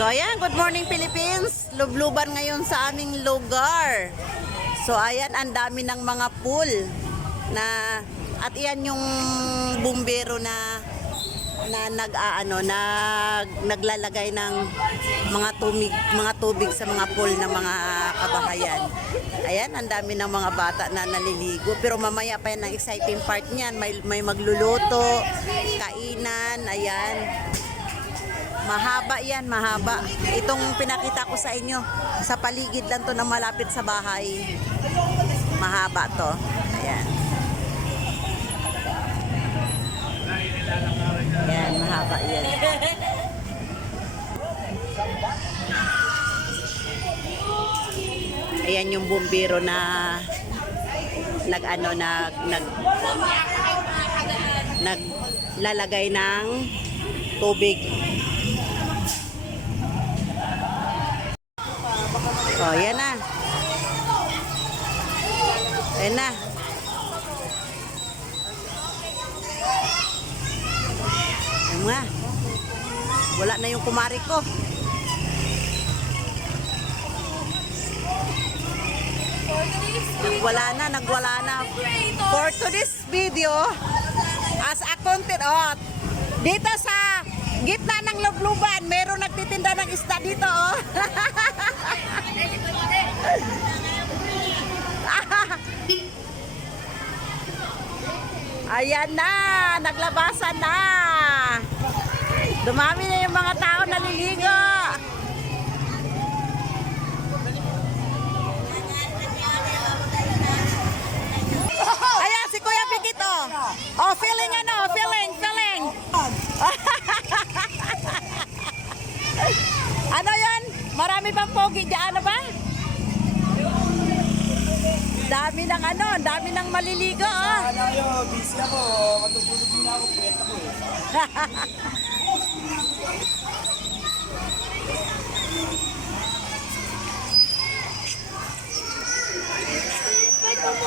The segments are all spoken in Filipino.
So ayan, good morning Philippines. Lubluban ngayon sa aming lugar. So ayan, ang dami ng mga pool na at iyan yung bumbero na naglalagay ng mga tubig sa mga pool ng mga kabahayan. Ayan, ang dami ng mga bata na naliligo. Pero mamaya pa yan ang exciting part niyan. May magluluto, kainan, ayan. Mahaba yan, mahaba. Itong pinakita ko sa inyo, sa paligid lang to na malapit sa bahay. Mahaba to. Ayan. Ayan, mahaba yan. Ayan yung bumbiro na naglalagay ng tubig. Oh, yan na. Ayan na. Ayan nga. Wala na yung kumari ko. Nagwala na. For today's video, as a content, dito sa gitna ng lubluban, meron nagtitinda ng isda dito, Ayan na, naglabasan na. Dumami na yung mga tao naliligo. Ayan, si Kuya Pikit, feeling feeling. Ano yan? Marami bang pogi dyan, ano ba? Dami ng maliligo, Busy ako. Matutulog muna ako. Pwede ako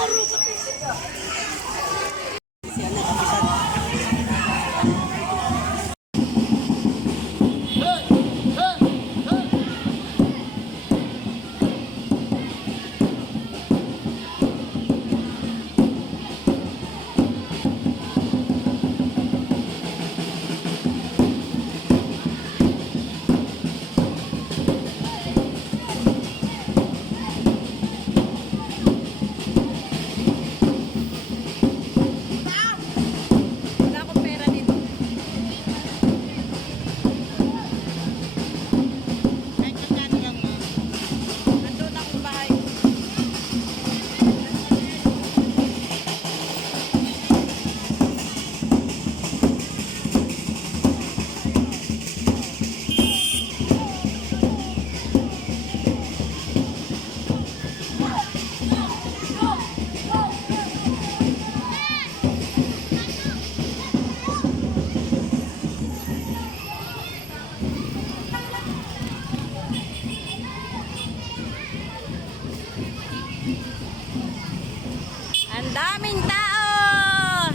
Ang daming tao.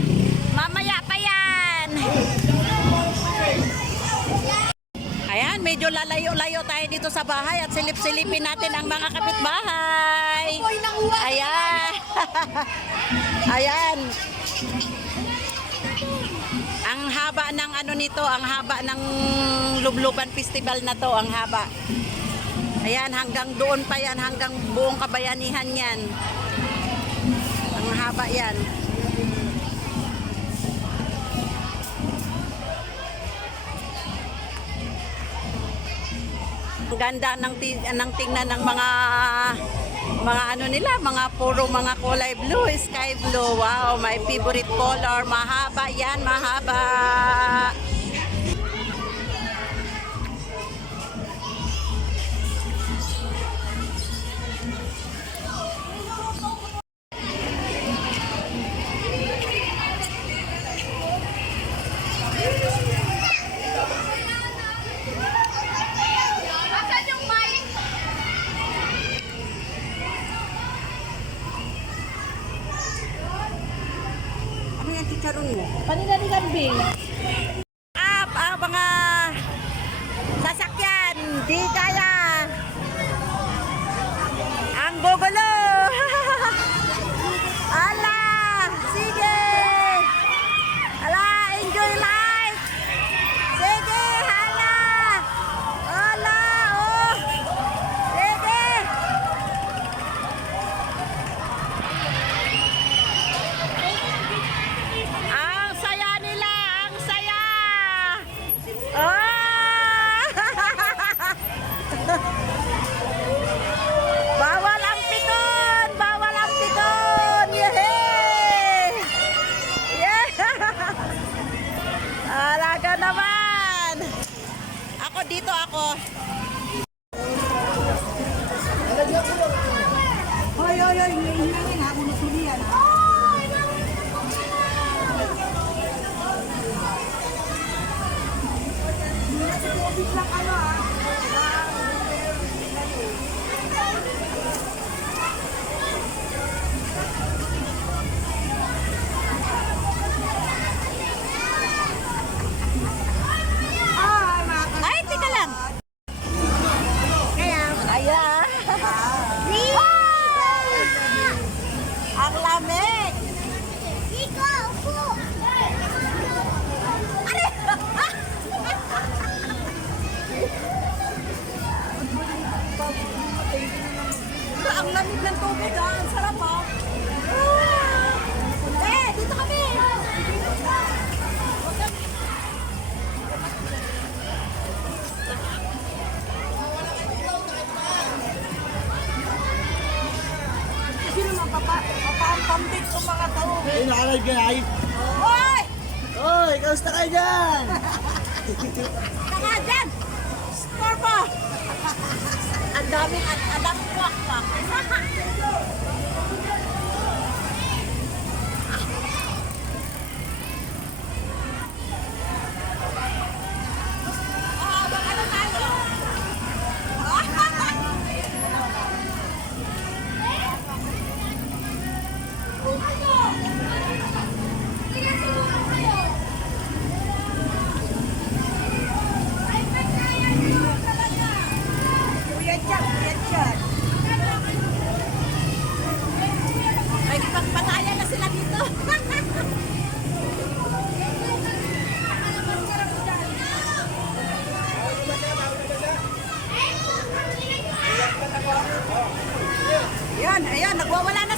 Mamaya pa yan. Ayan, medyo lalayo-layo tayo dito sa bahay at silip-silipin natin ang mga kapitbahay. Ayan. Ayan. Ang haba ng ang haba ng Lubluban Festival na to, ang haba. Ayan, hanggang doon pa yan, hanggang buong kabayanihan yan. Ang haba yan. Ang ganda ng tingnan ng mga mga puro mga kulay blue, sky blue. Wow, my favorite color. Mahaba yan, mahaba. chicharon mo? Kanina ni kambing. Mga sasakyan ako, dito ako. Hoy, hoy, hoy, hingangin ha, kung nasulian ha. Tubig lang ano ha. Ay, teka lang. Kaya, Ayan. Ang lamig. ang lamig ng tubig ha, ang sarap ha. Dito kami. Sino mapapampambit ko mga tao? Ay, nakalive ka na ay. Hoy! Hoy, kamusta kayo dyan? Tanga dyan! Storbo! Ang daming kwak-kwak. Kuya dyan. May pagpatayan na sila dito. Ayan, nagwawala na